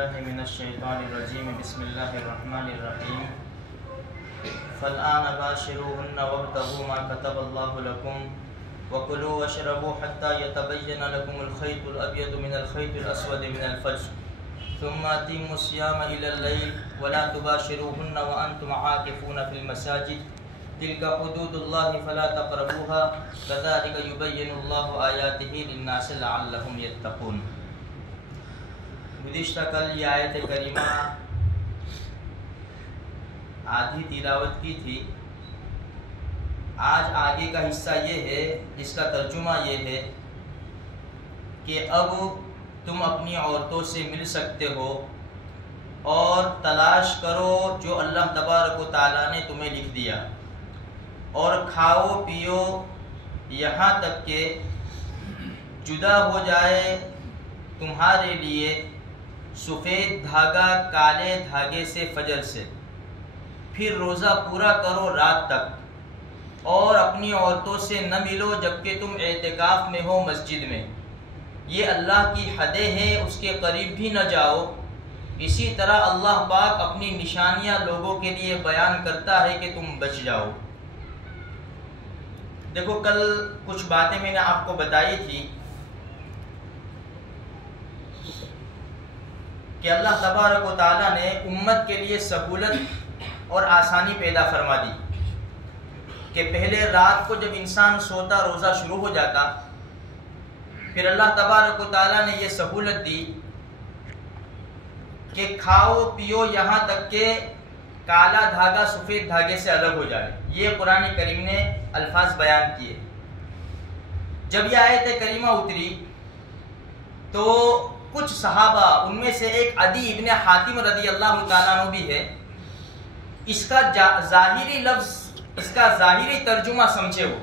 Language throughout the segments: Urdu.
باللہ من الشیطان الرجیم بسم اللہ الرحمن الرحیم فالآن باشروہن وابتغوا ما كتب اللہ لکم وکلوا واشربوا حتى يتبین لکم الخیط الابیض من الخیط الاسود من الفجر ثم اتموا الصیام الى الليل ولا تباشروہن وانتم عاکفون فی المساجد تلك حدود اللہ فلا تقربوها كذلك يبين اللہ آیاتہ للناس لعلهم يتقون۔ گزشتہ کل یہ آیت کریمہ آدھی تلاوت کی تھی۔ آج آگے کا حصہ یہ ہے، اس کا ترجمہ یہ ہے کہ اب تم اپنی عورتوں سے مل سکتے ہو اور تلاش کرو جو اللہ تبارک و تعالیٰ نے تمہیں لکھ دیا، اور کھاؤ پیو یہاں تک کہ جدا ہو جائے تمہارے لیے سفید دھاگا کالے دھاگے سے فجر سے، پھر روزہ پورا کرو رات تک، اور اپنی عورتوں سے نہ ملو جبکہ تم اعتکاف میں ہو مسجد میں، یہ اللہ کی حدیں ہیں، اس کے قریب بھی نہ جاؤ۔ اسی طرح اللہ پاک اپنی نشانیاں لوگوں کے لیے بیان کرتا ہے کہ تم بچ جاؤ۔ دیکھو کل کچھ باتیں میں نے آپ کو بتائی تھی کہ اللہ تبارک و تعالیٰ نے امت کے لیے سہولت اور آسانی پیدا فرما دی کہ پہلے رات کو جب انسان سوتا روزہ شروع ہو جاتا، پھر اللہ تبارک و تعالیٰ نے یہ سہولت دی کہ کھاؤ پیو یہاں تک کہ کالا دھاگا سفید دھاگے سے الگ ہو جائے۔ یہ قرآن کریم نے الفاظ بیان کیے۔ جب یہ آیت کریمہ اتری تو کچھ صحابہ، ان میں سے ایک عدی ابن حاتم رضی اللہ تعالیٰ عنہ بھی ہے، اس کا ظاہری لفظ، اس کا ظاہری ترجمہ سمجھے وہ،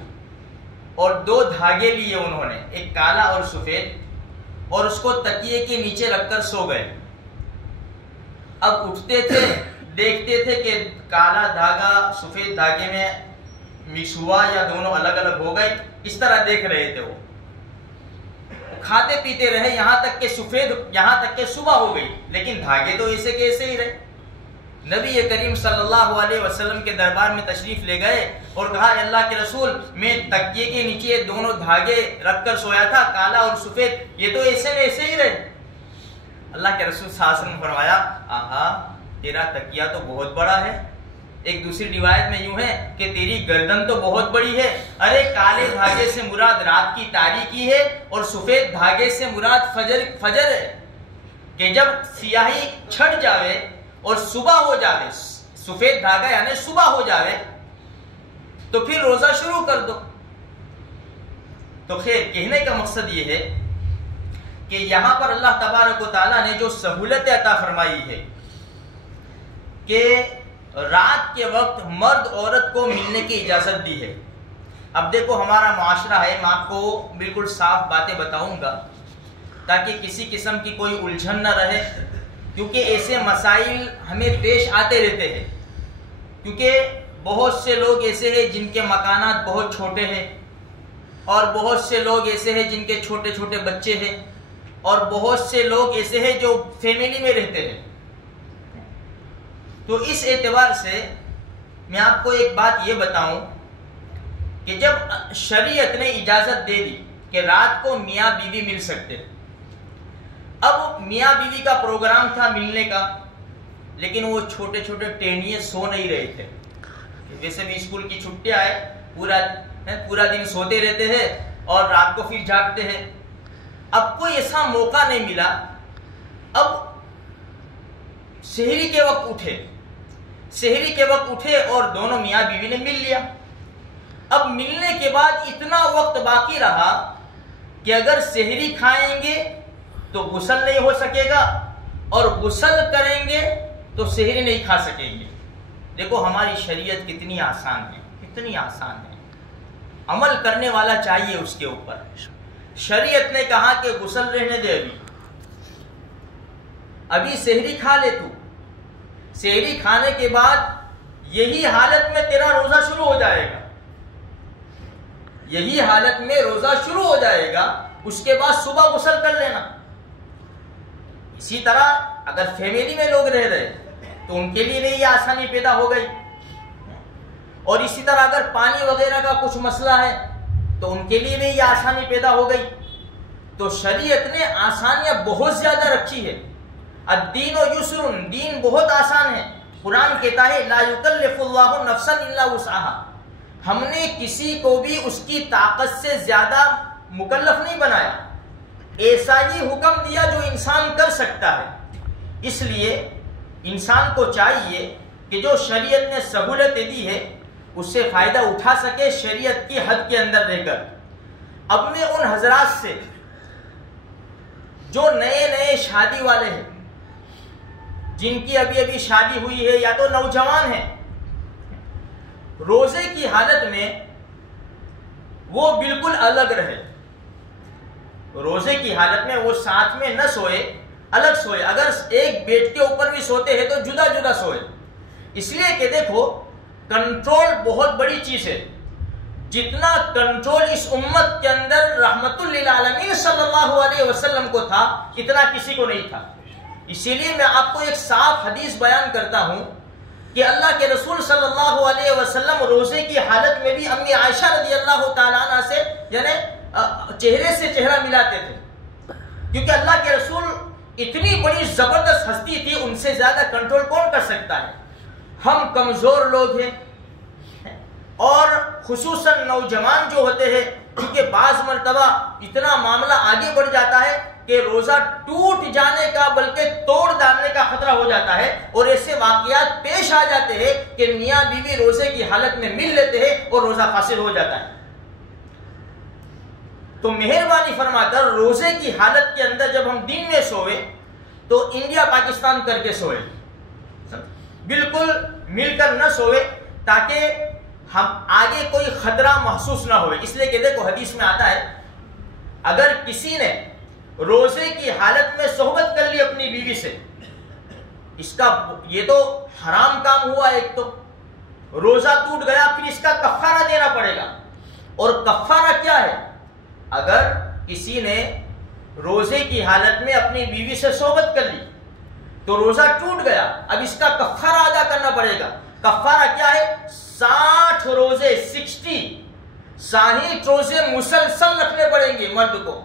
اور دو دھاگے لیے انہوں نے، ایک کالا اور سفید، اور اس کو تکیے کے نیچے رکھ کر سو گئے۔ اب اٹھتے تھے، دیکھتے تھے کہ کالا دھاگا سفید دھاگے میں مکس ہوا یا دونوں الگ الگ ہو گئے، اس طرح دیکھ رہے تھے وہ، کھاتے پیتے رہے یہاں تک کہ صبح ہو گئی، لیکن دھاگے تو ایسے کے ایسے ہی رہے۔ نبی کریم صلی اللہ علیہ وسلم کے دربار میں تشریف لے گئے اور کہا اللہ کے رسول، میں تکیے کے نیچے دونوں دھاگے رکھ کر سویا تھا، کالا اور سفید، یہ تو ایسے میں ایسے ہی رہے۔ اللہ کے رسول صلی اللہ علیہ وسلم نے فرمایا، آہا تیرا تکیہ تو بہت بڑا ہے۔ ایک دوسری روایت میں یوں ہے کہ تیری گردن تو بہت بڑی ہے۔ ارے کالے دھاگے سے مراد رات کی تاریکی ہے اور سفید دھاگے سے مراد فجر ہے، کہ جب سیاہی چھٹ جاوے اور صبح ہو جاوے، سفید دھاگا یعنی صبح ہو جاوے، تو پھر روزہ شروع کر دو۔ تو خیر، کہنے کا مقصد یہ ہے کہ یہاں پر اللہ تبارک و تعالیٰ نے جو سہولت عطا فرمائی ہے کہ رات کے وقت مرد عورت کو ملنے کی اجازت دی ہے۔ اب دیکھو ہمارا معاشرہ ہے، میں آپ کو بالکل صاف باتیں بتاؤں گا تاکہ کسی قسم کی کوئی الجھن نہ رہے، کیونکہ ایسے مسائل ہمیں پیش آتے رہتے ہیں، کیونکہ بہت سے لوگ ایسے ہیں جن کے مکانات بہت چھوٹے ہیں، اور بہت سے لوگ ایسے ہیں جن کے چھوٹے چھوٹے بچے ہیں، اور بہت سے لوگ ایسے ہیں جو فیملی میں رہتے ہیں۔ تو اس اعتبار سے میں آپ کو ایک بات یہ بتاؤں کہ جب شریعت نے اجازت دے دی کہ رات کو میاں بیوی مل سکتے، اب میاں بیوی کا پروگرام تھا ملنے کا، لیکن وہ چھوٹے چھوٹے ٹینیے سو نہیں رہے تھے۔ ویسے بھی اسکول کی چھٹیاں آئے، پورا دن سوتے رہتے ہیں اور رات کو پھر جاگتے ہیں۔ اب کوئی ایسا موقع نہیں ملا، اب سحری کے وقت اٹھے اور دونوں میاں بیوی نے مل لیا۔ اب ملنے کے بعد اتنا وقت باقی رہا کہ اگر سحری کھائیں گے تو غسل نہیں ہو سکے گا، اور غسل کریں گے تو سحری نہیں کھا سکیں گے۔ دیکھو ہماری شریعت کتنی آسان ہے، کتنی آسان ہے، عمل کرنے والا چاہیے اس کے اوپر۔ شریعت نے کہا کہ غسل رہنے دے، ابھی سحری کھا لے، تو سحری کھانے کے بعد یہی حالت میں تیرا روزہ شروع ہو جائے گا، یہی حالت میں روزہ شروع ہو جائے گا، اس کے بعد صبح غسل کر لینا۔ اسی طرح اگر فیملی میں لوگ رہ رہے تو ان کے لیے بھی یہ آسانی پیدا ہو گئی، اور اسی طرح اگر پانی وغیرہ کا کچھ مسئلہ ہے تو ان کے لیے بھی یہ آسانی پیدا ہو گئی۔ تو شریعت نے آسانیاں بہت زیادہ رکھی ہے۔ الدین و یسر، دین بہت آسان ہے۔ قرآن کہتا ہے لا یکلف اللہ نفسا الا وسعها، ہم نے کسی کو بھی اس کی طاقت سے زیادہ مکلف نہیں بنایا، ایسا ہی حکم دیا جو انسان کر سکتا ہے۔ اس لیے انسان کو چاہیے کہ جو شریعت نے سہولتیں دی ہے اس سے فائدہ اٹھا سکے شریعت کی حد کے اندر رہ کر۔ اب میں ان حضرات سے جو نئے نئے شادی والے ہیں، جن کی ابھی ابھی شادی ہوئی ہے یا تو نوجوان ہیں، روزے کی حالت میں وہ بالکل الگ رہے۔ روزے کی حالت میں وہ ساتھ میں نہ سوئے، الگ سوئے۔ اگر ایک بیڈ کے اوپر بھی سوتے ہیں تو جدا جدا سوئے، اس لیے کہ دیکھو کنٹرول بہت بڑی چیز ہے۔ جتنا کنٹرول اس امت کے اندر رحمت للعالمین صلی اللہ علیہ وسلم کو تھا اتنا کسی کو نہیں تھا۔ اسی لیے میں آپ کو ایک صاف حدیث بیان کرتا ہوں کہ اللہ کے رسول صلی اللہ علیہ وسلم روزے کی حالت میں بھی امی عائشہ رضی اللہ تعالیٰ عنہ سے یعنی چہرے سے چہرہ ملاتے تھے، کیونکہ اللہ کے رسول اتنی بڑی زبردست ہستی تھی، ان سے زیادہ کنٹرول کون کر سکتا ہے؟ ہم کمزور لوگ ہیں، اور خصوصاً نوجوان جو ہوتے ہیں، کیونکہ بعض مرتبہ اتنا معاملہ آگے بڑھ جاتا ہے کہ روزہ ٹوٹ جانے کا بلکہ توڑ ڈالنے کا خطرہ ہو جاتا ہے، اور ایسے واقعات پیش آ جاتے ہیں کہ میاں بیوی روزے کی حالت میں مل لیتے ہیں اور روزہ فاسد ہو جاتا ہے۔ تو مہربانی فرما کر روزے کی حالت کے اندر جب ہم دن میں سوئے تو انڈیا پاکستان کر کے سوئے، بالکل مل کر نہ سوئے، تاکہ ہم آگے کوئی خطرہ محسوس نہ ہوئے۔ اس لیے کہ دیکھو حدیث میں آتا ہے اگر کسی نے روزے کی حالت میں صحبت کر لی اپنی بیوی سے، اس کا یہ تو حرام کام ہوا، ایک تو روزہ ٹوٹ گیا، پھر اس کا کفارہ دینا پڑے گا۔ اور کفارہ کیا ہے؟ اگر کسی نے روزے کی حالت میں اپنی بیوی سے صحبت کر لی تو روزہ ٹوٹ گیا، اب اس کا کفارہ ادا کرنا پڑے گا۔ کفارہ کیا ہے؟ 60 روزے 60 روزے مسلسل رکھنے پڑیں گے مرد کو،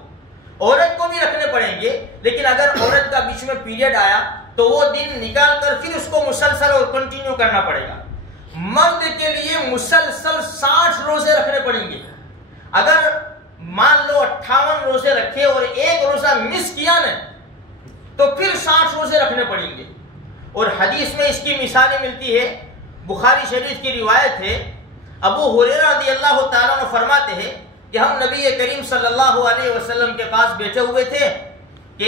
عورت کو بھی رکھنے پڑیں گے، لیکن اگر عورت کا بیچ میں پیریڈ آیا تو وہ دن نکال کر پھر اس کو مسلسل اور کنٹینیو کرنا پڑے گا۔ مرد کے لیے مسلسل 60 روزے رکھنے پڑیں گے۔ اگر مان لو 58 روزے رکھے اور ایک روزہ مس کیا نا تو پھر 60 روزے رکھنے پڑیں گے۔ اور حدیث میں اس کی مثالیں ملتی ہے، بخاری شریف کی روایت ہے، ابو ہریرہ رضی اللہ تعالیٰ عنہ فرماتے ہیں کہ ہم نبی کریم صلی اللہ علیہ وسلم کے پاس بیٹھے ہوئے تھے کہ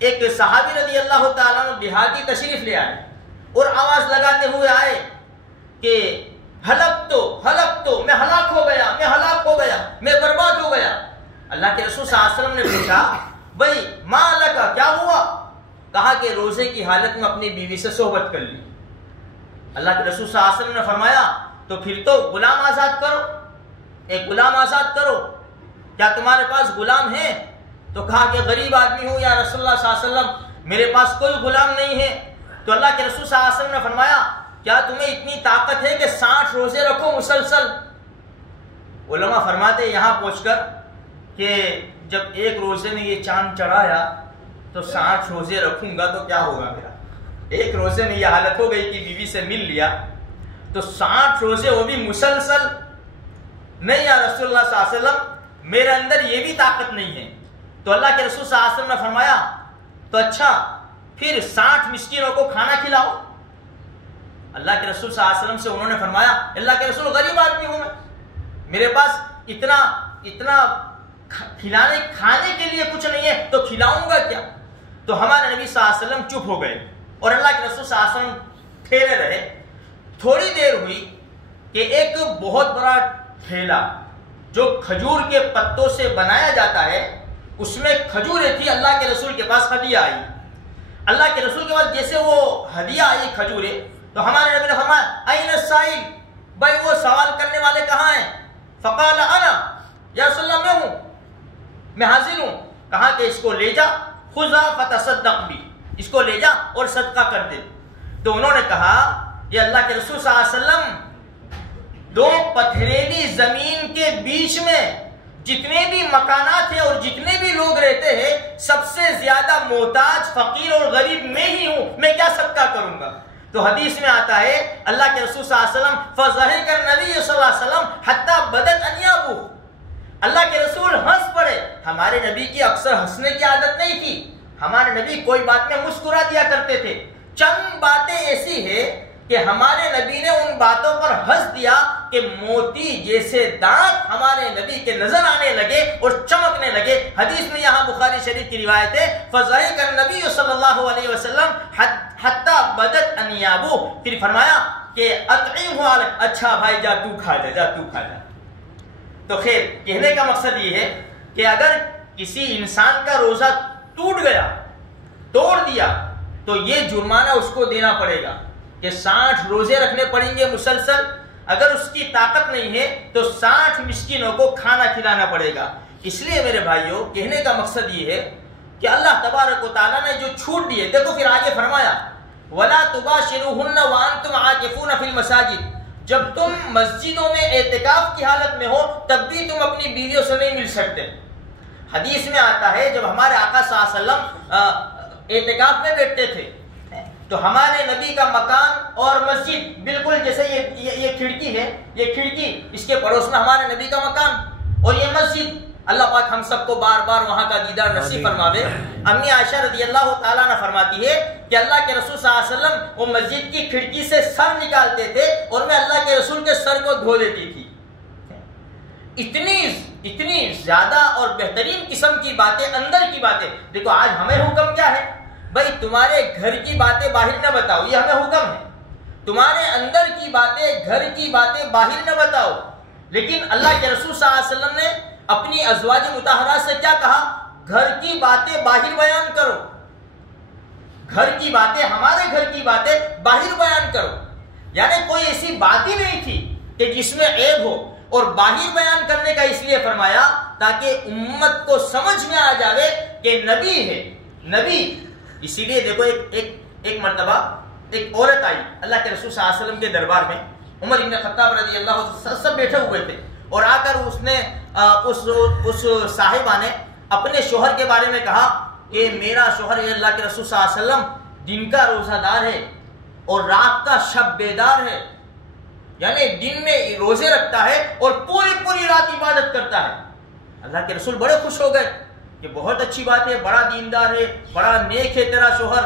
ایک صحابی رضی اللہ تعالیٰ عنہ دیہاتی تشریف لے آئے اور آواز لگاتے ہوئے آئے کہ ہلک تو میں ہلاک ہو گیا، میں برباد ہو گیا۔ اللہ کے رسول صلی اللہ علیہ وسلم نے پوچھا بھائی ماں لکا، کیا ہوا؟ کہا کہ روزے کی حالت میں اپنی بیوی سے صحبت کر لی۔ اللہ کے رسول صلی اللہ علیہ وسلم نے فرمایا تو پھر تو غلام آزاد کرو، ایک غلام آزاد کرو، کیا تمہارے پاس غلام ہیں؟ تو کہا کہ غریب آدمی ہوں یا رسول اللہ صلی اللہ علیہ وسلم، میرے پاس کوئی غلام نہیں ہے۔ تو اللہ کے رسول صلی اللہ علیہ وسلم نے فرمایا کیا تمہیں اتنی طاقت ہے کہ 60 روزے رکھو مسلسل؟ علماء فرماتے یہاں پہنچ کر کہ جب ایک روزے میں یہ چاند چڑھایا تو 60 روزے رکھوں گا تو کیا ہوگا میرا؟ ایک روزے میں یہ حالت ہو گئی کہ بیوی سے مل لیا تو 60 روزے وہ بھی مسلسل؟ نہیں یا رسول اللہ صلی اللہ علیہ وسلم، میرے اندر یہ بھی طاقت نہیں ہے۔ تو اللہ کے رسول صلی اللہ علیہ وسلم نے فرمایا تو اچھا پھر 60 مسکینوں کو کھانا کھلاؤ۔ اللہ کے رسول صلی اللہ علیہ وسلم سے انہوں نے فرمایا اللہ کے رسول غریب آدمی ہوں میں، میرے پاس اتنا کھانے کے لیے کچھ نہیں ہے تو کھلاؤں گا کیا؟ تو ہمارے نبی صلی اللہ علیہ وسلم چپ ہو گئے اور اللہ کے رسول صلی اللہ علیہ وسلم ٹھہرے رہے۔ تھوڑی دیر ہوئی کہ ایک بہت بڑا ٹھیلا جو کھجور کے پتوں سے بنایا جاتا ہے، اس میں کھجوریں تھی، اللہ کے رسول کے پاس ہدیہ آئی۔ اللہ کے رسول کے پاس جیسے وہ ہدیہ آئی کھجوریں تو ہمارے نبی نے فرمایا این السائل، بھائی وہ سوال کرنے والے کہاں ہیں؟ فقال انا، یا رسول اللہ میں ہوں، میں حاضر ہوں۔ کہا کہ اس کو لے جا خذا فتصدق بھی، اس کو لے جا اور صدقہ کر دے۔ تو انہوں نے کہا یہ اللہ کے رسول صلی اللہ علیہ وسلم، دو پتھریلی زمین کے بیچ میں جتنے بھی مکانات ہیں اور جتنے بھی لوگ رہتے ہیں، سب سے زیادہ محتاج، فقیر اور غریب میں ہی ہوں، میں کیا صدقہ کروں گا؟ تو حدیث میں آتا ہے اللہ کے رسول صلی اللہ علیہ وسلم فضحک النبی صلی اللہ علیہ وسلم حتی بدت انیابہ، اللہ کے رسول ہنس پڑے۔ ہمارے نبی کی اکثر ہنسنے کی عادت نہیں تھی، ہمارے نبی کوئی بات میں مسکرا دیا کرتے تھے۔ چند باتیں ایسی ہے کہ ہمارے نبی نے ان باتوں پر ہنس دیا کہ موتی جیسے دانت ہمارے نبی کے نظر آنے لگے اور چمکنے لگے۔ حدیث میں یہاں بخاری شریف کی روایت ہے فضحک النبی صلی اللہ علیہ وسلم حتی بدت انیابہ، پھر فرمایا کہ اطعمہ، اچھا بھائی جا تو کھا جا، جا تو کھا جا۔ تو خیر، کہنے کا مقصد یہ ہے کہ اگر کسی انسان کا روزہ ٹوٹ گیا، توڑ دیا، تو یہ جرمانہ اس کو دینا پڑے گا کہ 60 روزے رکھنے پڑیں گے مسلسل۔ اگر اس کی طاقت نہیں ہے تو 60 مسکینوں کو کھانا کھلانا پڑے گا۔ اس لیے میرے بھائیوں، کہنے کا مقصد یہ ہے کہ اللہ تبارک و تعالیٰ نے جو چھوٹ دی ہے، دیکھو پھر آگے فرمایا وَلَا تُبَاشِرُوهُنَّ وَأَنْتُمْ عَاكِفُونَ فِي الْمَسَاجِدِ، جب تم مسجدوں میں اعتکاف کی حالت میں ہو تب بھی تم اپنی بیویوں سے نہیں مل سکتے۔ حدیث میں آتا ہے جب ہمارے آقا صلی اللہ علیہ وسلم اعتکاف میں بیٹھتے تھے تو ہمارے نبی کا مکان اور مسجد بالکل جیسے یہ کھڑکی ہے، یہ کھڑکی، اس کے پڑوس میں ہمارے نبی کا مکان اور یہ مسجد۔ اللہ پاک ہم سب کو بار بار وہاں کا دیدار نصیب فرماوے۔ امی عائشہ رضی اللہ تعالیٰ عنہ فرماتی ہے کہ اللہ کے رسول صلی اللہ علیہ وسلم وہ مسجد کی کھڑکی سے سر نکالتے تھے اور میں اللہ کے رسول کے سر کو دھو دیتی تھی۔ اتنی زیادہ اور بہترین قسم کی باتیں، اندر کی باتیں۔ دیکھو آج ہمیں حکم کیا ہے؟ بھائی تمہارے گھر کی باتیں باہر نہ بتاؤ، یہ ہمیں حکم ہے۔ تمہارے اندر کی باتیں، گھر کی باتیں باہر نہ بتاؤ۔ لیکن اللہ کے رسول صلی اللہ علیہ وسلم نے اپنی ازواج مطہرات سے کیا کہا؟ گھر کی باتیں باہر بیان کرو، گھر کی باتیں، ہمارے گھر کی باتیں باہر بیان کرو۔ یعنی کوئی ایسی بات ہی نہیں تھی کہ جس میں عیب ہو، اور باہر بیان کرنے کا اس لیے فرمایا تاکہ امت کو سمجھ میں آ جائے کہ نبی ہے، نبی۔ اسی لیے دیکھو ایک مرتبہ ایک عورت آئی اللہ کے رسول صلی اللہ علیہ وسلم کے دربار میں، عمر بن خطاب رضی اللہ عنہ سب بیٹھے ہوئے تھے، اور آ کر اس نے اس صاحبہ نے اپنے شوہر کے بارے میں کہا کہ میرا شوہر اللہ کے رسول صلی اللہ علیہ وسلم دن کا روزہ دار ہے اور رات کا شب بیدار ہے، یعنی دن میں روزے رکھتا ہے اور پوری رات عبادت کرتا ہے۔ اللہ کے رسول بڑے خوش ہو گئے کہ بہت اچھی بات ہے، بڑا دیندار ہے، بڑا نیک ہے تیرا شوہر۔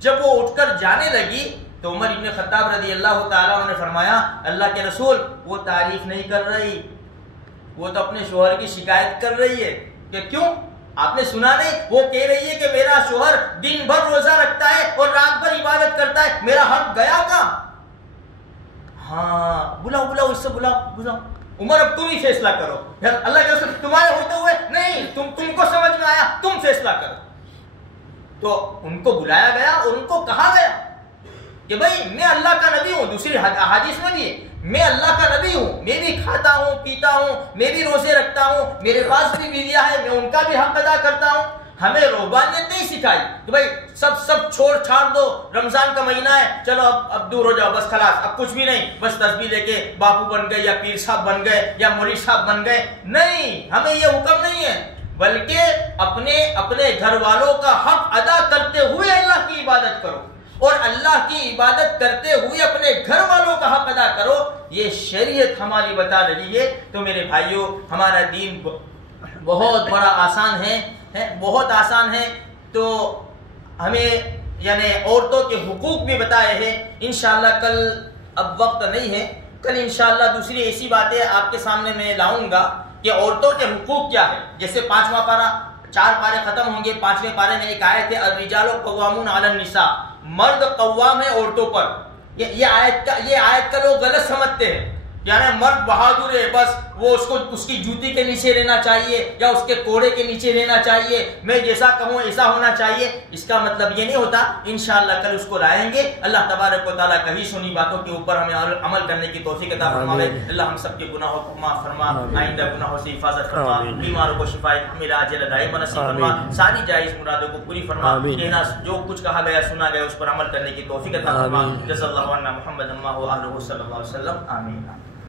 جب وہ اٹھ کر جانے لگی تو عمر ابن خطاب رضی اللہ تعالیٰ عنہ نے فرمایا اللہ کے رسول وہ تعریف نہیں کر رہی، وہ تو اپنے شوہر کی شکایت کر رہی ہے کہ کیوں؟ آپ نے سنا نہیں؟ وہ کہہ رہی ہے کہ میرا شوہر دن بھر روزہ رکھتا ہے اور رات بھر عبادت کرتا ہے، میرا حق گیا کہاں؟ ہاں بلاؤ اس سے بلاؤ عمر اب تم ہی فیصلہ کرو۔ اللہ کے رسول تمہارے ہوتے ہوئے نہیں، تم کو سمجھ میں آیا، تم فیصلہ کرو۔ تو ان کو بلایا گیا اور ان کو کہا گیا کہ بھائی میں اللہ کا نبی ہوں، دوسری احادیث میں بھی ہے میں اللہ کا نبی ہوں، میں بھی کھاتا ہوں پیتا ہوں، میں بھی روزے رکھتا ہوں، میرے پاس بھی بیویاں ہیں، میں ان کا بھی حق ادا کرتا ہوں۔ ہمیں روحانیت نہیں سکھائی کہ بھائی سب چھاڑ دو، رمضان کا مہینہ ہے، چلو اب دور ہو جاؤ، بس خلاص اب کچھ بھی نہیں، بس تسبیح لے کے باپو بن گئے یا پیر صاحب بن گئے یا مولوی صاحب بن گئے۔ نہیں، ہمیں یہ حکم نہیں ہے، بلکہ اپنے گھر والوں کا حق ادا کرتے ہوئے اللہ کی عبادت کرو، اور اللہ کی عبادت کرتے ہوئے اپنے گھر والوں کا حق ادا کرو۔ یہ شریعت ہماری بتا رہی ہے۔ تو میرے بھائیوں، ہمارا دین بہت بڑا آسان ہے، بہت آسان ہے۔ تو ہمیں یعنی عورتوں کے حقوق بھی بتائے ہیں۔ انشاءاللہ کل، اب وقت نہیں ہے، کل انشاءاللہ دوسری ایسی باتیں آپ کے سامنے میں لاؤں گا کہ عورتوں کے حقوق کیا ہے۔ جیسے 5واں پارہ، 4 پارے ختم ہوں گے، 5ویں پارے میں ایک آیت ہے الرجال قوامون علی النساء، مرد قوام ہے عورتوں پر۔ یہ آیت کا لوگ غلط سمجھتے ہیں یعنی مرد بہادر ہے، بس وہ اس کو اس کی جوتی کے نیچے رہنا چاہیے یا اس کے کوڑے کے نیچے رہنا چاہیے، میں جیسا کہوں ایسا ہونا چاہیے، اس کا مطلب یہ نہیں ہوتا۔ انشاءاللہ کل اس کو لائیں گے۔ اللہ تبارک و تعالیٰ کبھی سنی باتوں کے اوپر ہمیں عمل کرنے کی توفیق عطا فرمائے۔ اللہ ہم سب کے گناہوں کو معاف فرما، آئندہ گناہوں سے حفاظت فرما، بیماروں کو شفا کامل عاجل دائمہ نصیب فرما، ساری جائز مرادوں کو پوری فرما، کہنا جو کچھ کہا گیا سنا گیا اس پر عمل کرنے کی توفیق عطا فرما۔ جزا اللہ عنا محمد اللہ وآلہ صلی اللہ علیہ وسلم، آمین۔